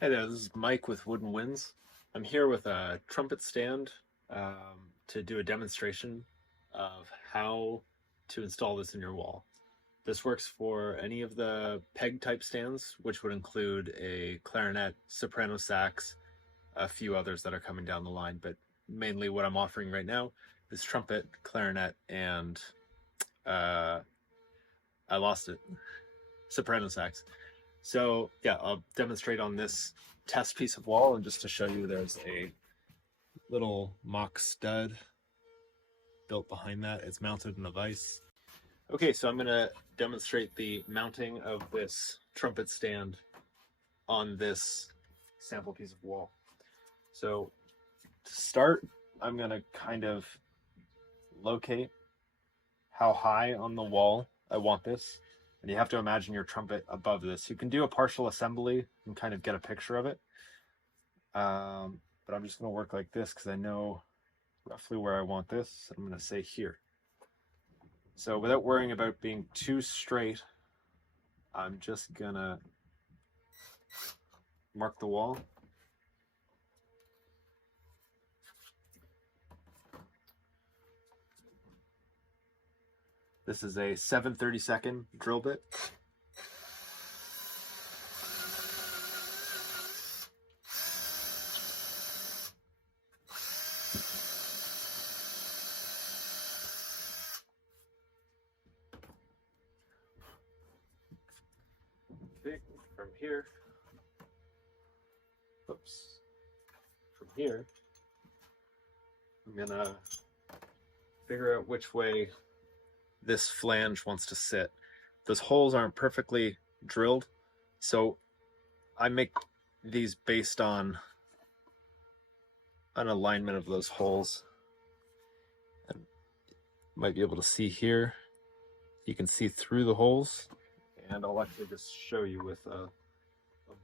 Hey there, this is Mike with Wooden Winds. I'm here with a trumpet stand to do a demonstration of how to install this in your wall. This works for any of the peg type stands, which would include a clarinet, soprano sax, a few others that are coming down the line, but mainly what I'm offering right now is trumpet, clarinet, and uh, I lost it, soprano sax. So yeah, I'll demonstrate on this test piece of wall, and just to show you, there's a little mock stud built behind that. It's mounted in a vise. Okay, so I'm gonna demonstrate the mounting of this trumpet stand on this sample piece of wall. So to start, I'm gonna kind of locate how high on the wall I want this. And you have to imagine your trumpet above this. You can do a partial assembly and kind of get a picture of it. But I'm just going to work like this because I know roughly where I want this. I'm going to say here. So without worrying about being too straight, I'm just going to mark the wall. This is a 7/32 drill bit. Okay, from here, from here, I'm gonna figure out which way this flange wants to sit. Those holes aren't perfectly drilled, so I make these based on an alignment of those holes. And you might be able to see here, you can see through the holes, and I'll actually just show you with a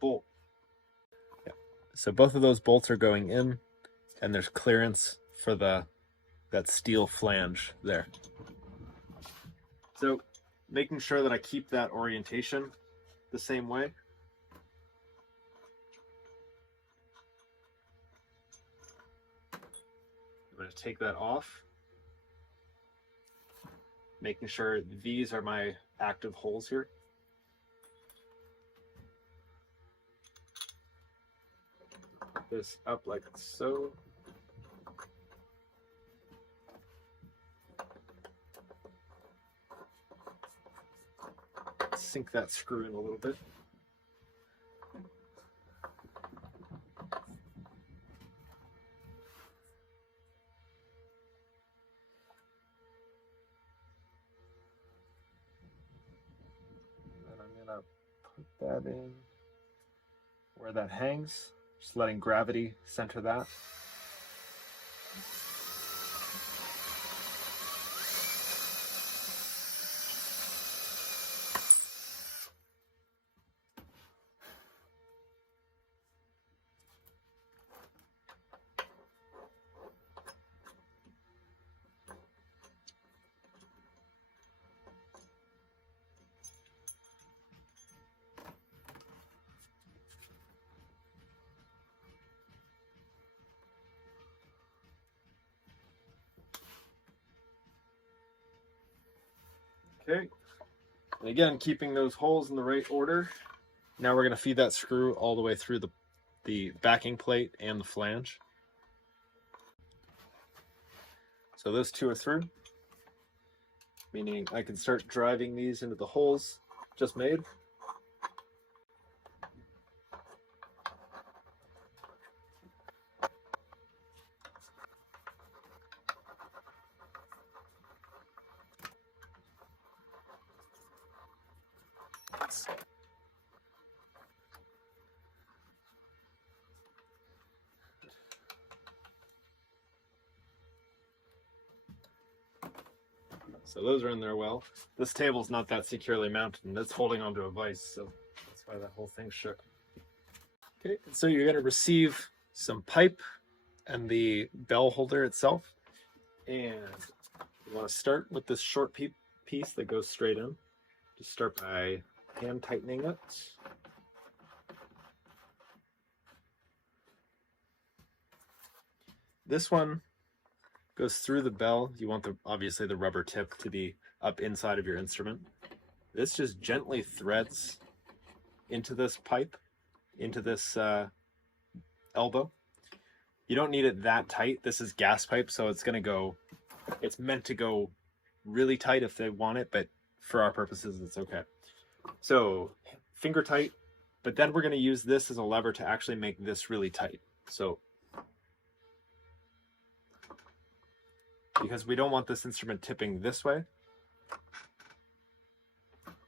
bolt. Yeah. So both of those bolts are going in, and there's clearance for that steel flange there. So making sure that I keep that orientation the same way. I'm going to take that off, making sure these are my active holes here. Put this up like so. Sink that screw in a little bit. And then I'm gonna put that in where that hangs, just letting gravity center that. Okay, and again, keeping those holes in the right order. Now we're going to feed that screw all the way through the backing plate and the flange. So those two are through, meaning I can start driving these into the holes just made. So those are in there well. This table's not that securely mounted, and it's holding onto a vise, so that's why that whole thing shook. Okay, so you're going to receive some pipe and the bell holder itself, and you want to start with this short piece that goes straight in. Just start by hand tightening it. this one goes through the bell. You want obviously the rubber tip to be up inside of your instrument. This just gently threads into this pipe, into this elbow. You don't need it that tight. This is gas pipe, so it's meant to go really tight if they want it, but for our purposes, it's okay. So finger tight, but then we're going to use this as a lever to actually make this really tight. So, because we don't want this instrument tipping this way,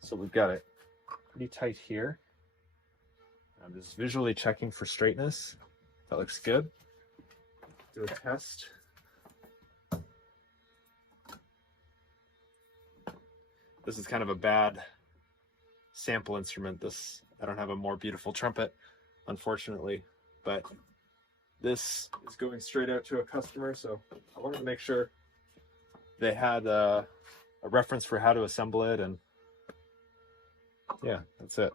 so we've got it pretty tight here. I'm just visually checking for straightness. That looks good. Do a test. This is kind of a bad sample instrument. I don't have a more beautiful trumpet, unfortunately, but this is going straight out to a customer, so I wanted to make sure they had a reference for how to assemble it, and yeah, that's it.